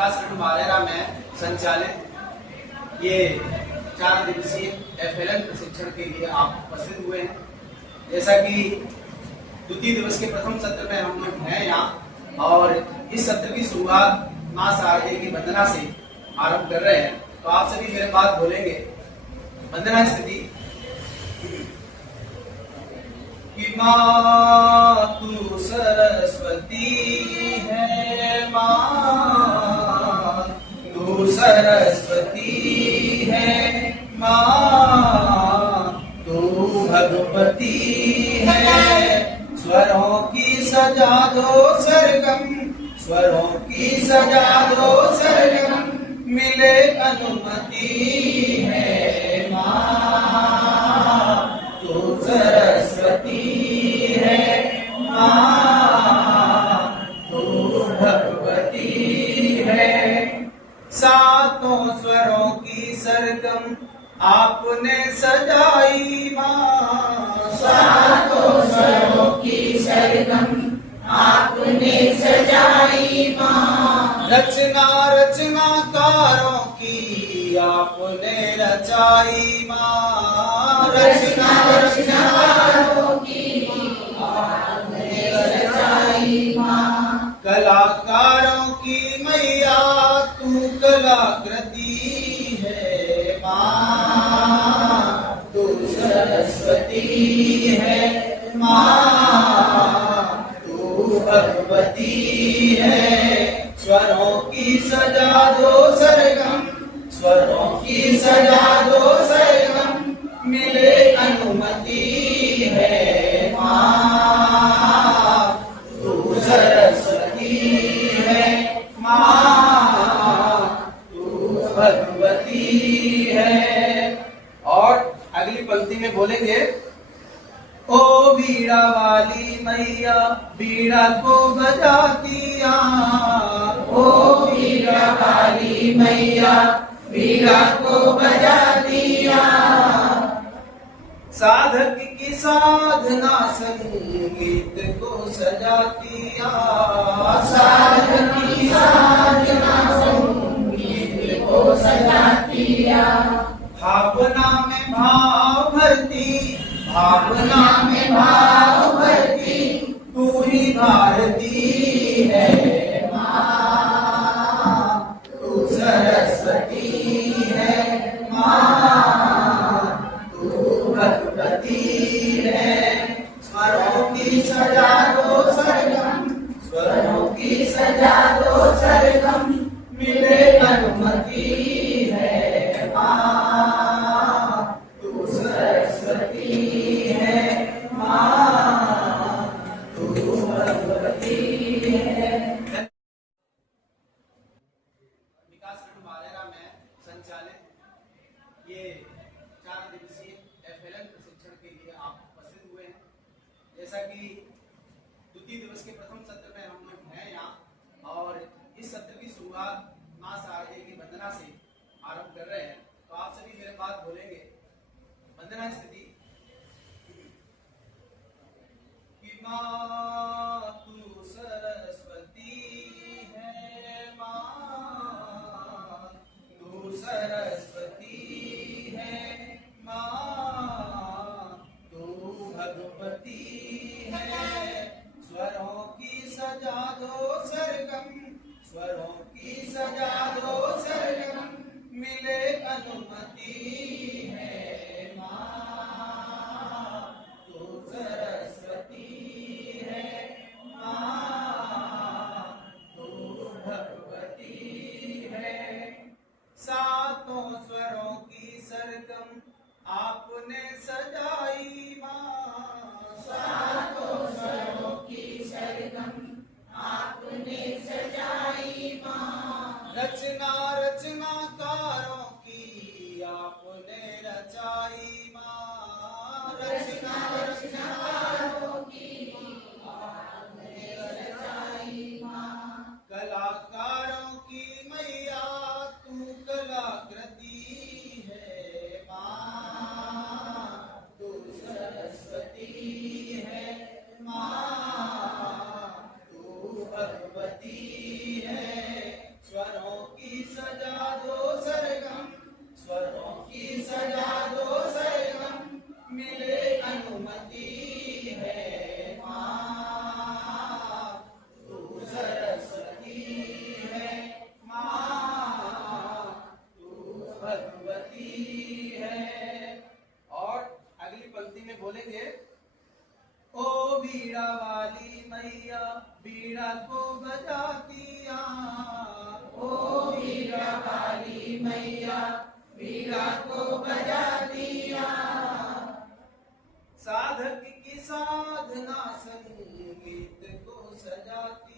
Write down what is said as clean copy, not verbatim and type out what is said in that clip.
विकासखंड मालेरा में संचालित ये 4 दिवसीय FLN प्रशिक्षण के लिए आप उपस्थित हुए हैं। जैसा कि द्वितीय दिवस के प्रथम सत्र में हम लोग हैं यहाँ और इस सत्र की शुरुआत मां शारदे की वंदना से आरंभ कर रहे हैं। तो आप सभी मेरे बात बोलेंगे। वंदना स्थिति कि मां तू सरस्वती है, मां तू सरस्वती है, मां तू भगवती है। स्वरों की सजा दो सरगम, स्वरों की सजा दो सरगम, मिले अनुमति है। मां तू सरस्वती है, मां तू भगवती है। सातों स्वरों की सरगम आपने सजाई मां, सातों स्वरों की सरगम आपने सजाई मां। रचना रचनाकारों की आपने रचाई मां, रचना रचनाकारों की आपने रचाई मां। कलाकारों की मैया तू कलाकृति है मां, तू सरस्वती है मां, तू भगवती है। स्वरों की सजा दो सरगम, स्वरों की सजा दो सरगम, मिले अनुमति है। मां तू सरस्वती है, मां तू भगवती है। और अगली पंक्ति में बोलेंगे, ओ बीड़ा वाली मैया बीड़ा को बजाती आ, ओ बीड़ा वाली मैया बीड़ा को बजाती आ। साधक की साधना संगीत को सजाती आ, साधक की साधना संगीत को सजाती आ। भावना में भाव भरती, भावना में भाव भरती, तू ही भारती है मां, तू सरस्वती है मां, तू भगवती है। स्वरों की सजा दो सरगम, स्वरों की सजा दो सरगम, मिले अनुमति है। मां तू सरस्वती है, मां तू भगवती है। विकासखंड मालेरा में संचालित ये 4 दिवसीय FLN प्रशिक्षण के लिए आप उपस्थित हुए हैं। जैसा कि द्वितीय दिवस के प्रथम सत्र में हम लोग हैं यहाँ और इस सत्र की शुरुआत मां शारदे की वंदना से आरंभ कर रहे हैं। तो आप सभी मेरे बात बोलेंगे। वंदना स्थिति कि मां तू सरस्वती है, मां तू सरस्वती है, मां तू भगवती है। स्वरों की सजा दो सरगम, स्वरों की सजा दो सरगम, मिले अनुमति है। मां तू सरस्वती है, मां तू भगवती है। सातों स्वरों की सरगम आपने सजाई मां, सातों स्वरों की सरगम आपने सजाई मां। रचना रचनाकारों की आपने रचाई मां, रचना रचनाकारों की आपने रचाई मां। कलाकारों की मैया तू कलाकृति है मां, तू सरस्वती है मां, तू भगवती है। स्वरों को बजातिया, ओ वीरा वाली मैया वीरा को बजा दिया। साधक की साधना संगीत को सजाती